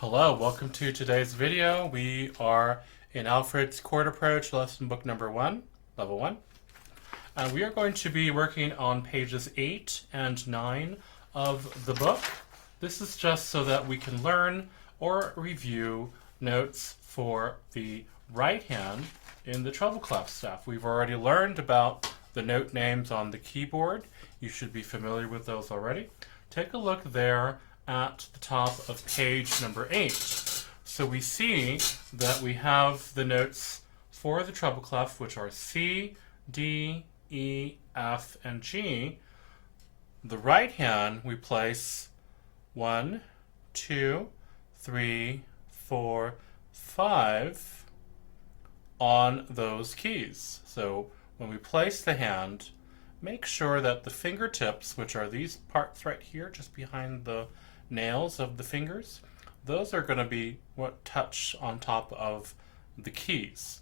Hello, welcome to today's video. We are in Alfred's chord approach, lesson book number 1, level 1. And we are going to be working on pages 8 and 9 of the book. This is just so that we can learn or review notes for the right hand in the treble clef staff. We've already learned about the note names on the keyboard. You should be familiar with those already. Take a look there at the top of page number 8. So we see that we have the notes for the treble clef, which are C, D, E, F, and G. The right hand we place 1, 2, 3, 4, 5 on those keys. So when we place the hand, make sure that the fingertips, which are these parts right here just behind the nails of the fingers, those are going to be what touch on top of the keys.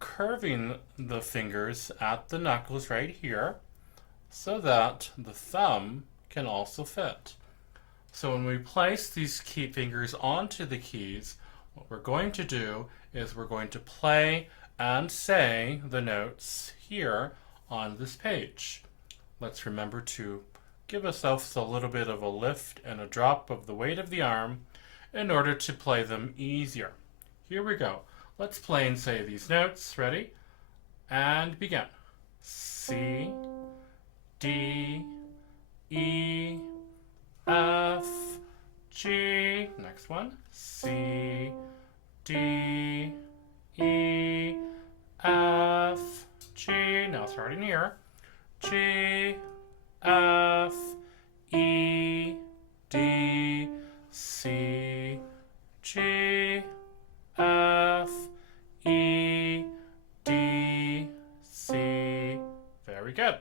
Curving the fingers at the knuckles right here so that the thumb can also fit. So when we place these key fingers onto the keys, what we're going to do is we're going to play and say the notes here on this page. Let's remember to give ourselves a little bit of a lift and a drop of the weight of the arm in order to play them easier. Here we go. Let's play and say these notes. Ready? And begin. C, D, E, F, G. Next one. C, D, E, F, G. Now starting here. G, F, E, D, C, G, F, E, D, C. Very good.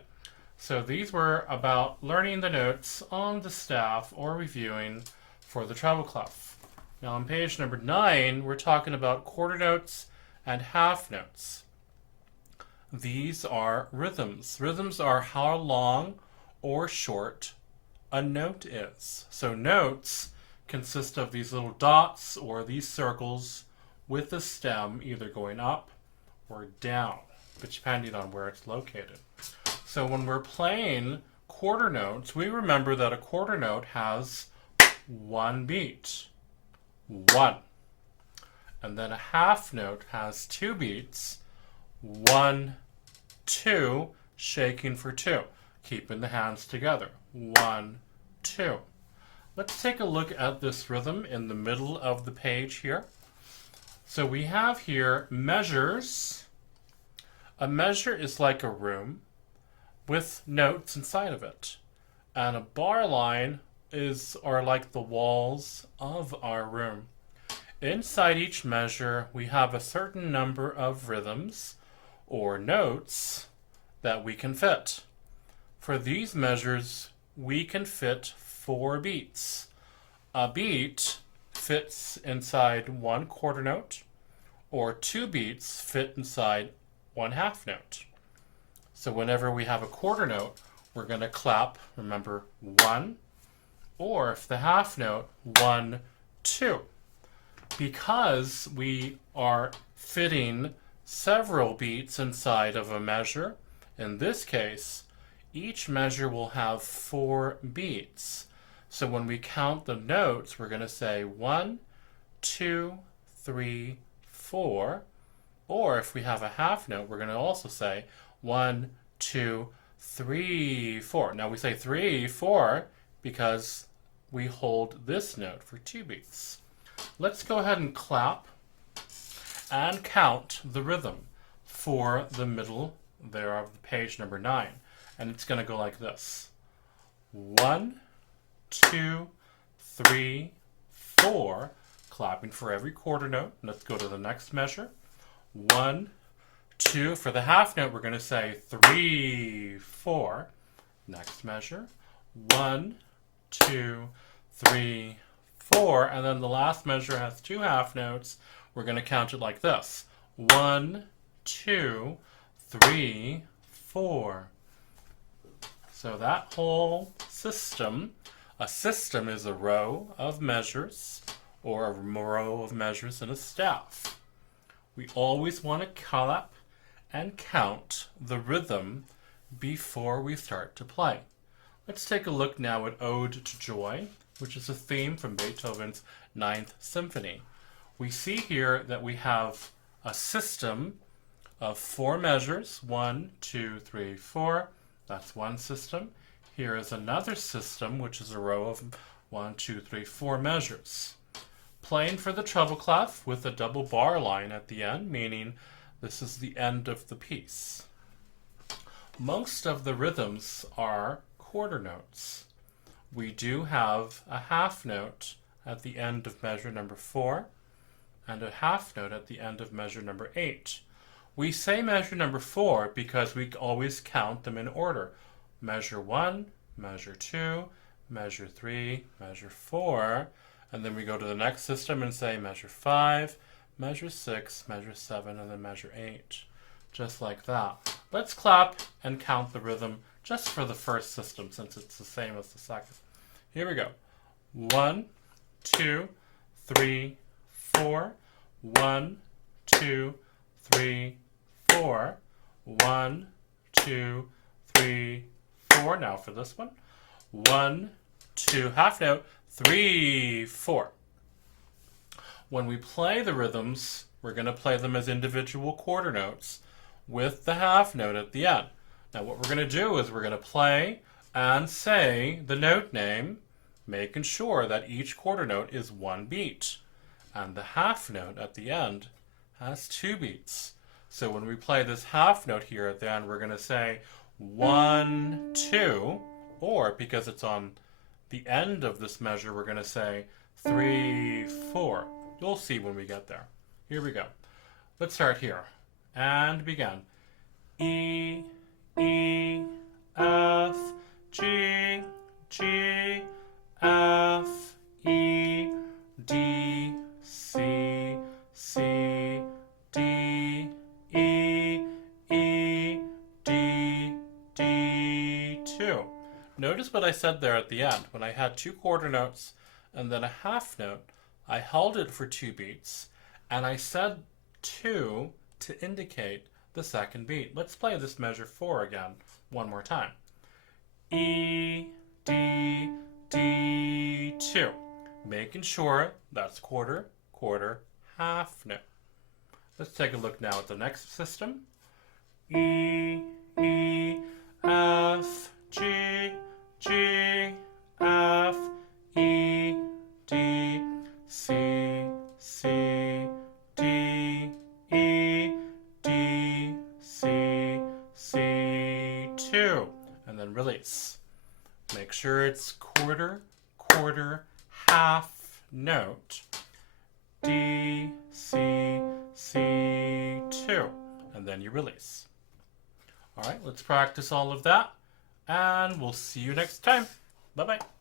So these were about learning the notes on the staff or reviewing for the treble clef. Now on page number 9, we're talking about quarter notes and half notes. These are rhythms. Rhythms are how long or short a note is. So notes consist of these little dots or these circles with the stem either going up or down, but depending on where it's located. So when we're playing quarter notes, we remember that a quarter note has one beat, 1. And then a half note has 2 beats, 1, 2, shaking for 2. Keeping the hands together. 1, 2. Let's take a look at this rhythm in the middle of the page here. So we have here measures. A measure is like a room with notes inside of it. And a bar line are like the walls of our room. Inside each measure, we have a certain number of rhythms or notes that we can fit. For these measures, we can fit 4 beats. A beat fits inside 1 quarter note, or 2 beats fit inside 1 half note. So whenever we have a quarter note, we're going to clap, remember, 1, or if the half note, 1, 2. Because we are fitting several beats inside of a measure, in this case, each measure will have 4 beats. So when we count the notes, we're going to say 1, 2, 3, 4. Or if we have a half note, we're going to also say 1, 2, 3, 4. Now we say 3, 4 because we hold this note for 2 beats. Let's go ahead and clap and count the rhythm for the middle there of page number 9. And it's going to go like this. 1, 2, 3, 4. Clapping for every quarter note. Let's go to the next measure. 1, 2. For the half note, we're going to say 3, 4. Next measure. 1, 2, 3, 4. And then the last measure has 2 half notes. We're going to count it like this. 1, 2, 3, 4. So that whole system, a system is a row of measures or a row of measures in a staff. We always want to clap and count the rhythm before we start to play. Let's take a look now at Ode to Joy, which is a theme from Beethoven's Ninth Symphony. We see here that we have a system of 4 measures, 1, 2, 3, 4. That's one system. Here is another system, which is a row of 1, 2, 3, 4 measures. Playing for the treble clef with a double bar line at the end, meaning this is the end of the piece. Most of the rhythms are quarter notes. We do have a half note at the end of measure number 4 and a half note at the end of measure number 8. We say measure number 4 because we always count them in order. Measure 1, measure 2, measure 3, measure 4, and then we go to the next system and say measure 5, measure 6, measure 7, and then measure 8. Just like that. Let's clap and count the rhythm just for the first system since it's the same as the second. Here we go. 1, 2, 3, 4. 1, 2, 3, 4. 1, 2, 3, 4. Now for this one. 1, 2, half note, 3, 4. When we play the rhythms, we're going to play them as individual quarter notes with the half note at the end. Now what we're going to do is we're going to play and say the note name, making sure that each quarter note is 1 beat. And the half note at the end has 2 beats. So when we play this half note here at the end, we're going to say 1, 2, or because it's on the end of this measure, we're going to say 3, 4. You'll see when we get there. Here we go. Let's start here and begin. E, E, F, G, G, F, E, D, C, C, D, E, E, D, D, 2. Notice what I said there at the end. When I had 2 quarter notes and then a half note, I held it for 2 beats, and I said 2 to indicate the second beat. Let's play this measure 4 again, one more time. E, D, D, 2. Making sure that's quarter, quarter, half note. Let's take a look now at the next system. E, E, F, G, G, F, E, D, C, C, D, E, D, C, C, 2. And then release. Make sure it's quarter, quarter, half note. D, C, C, 2. And then you release. All right, let's practice all of that. And we'll see you next time. Bye-bye.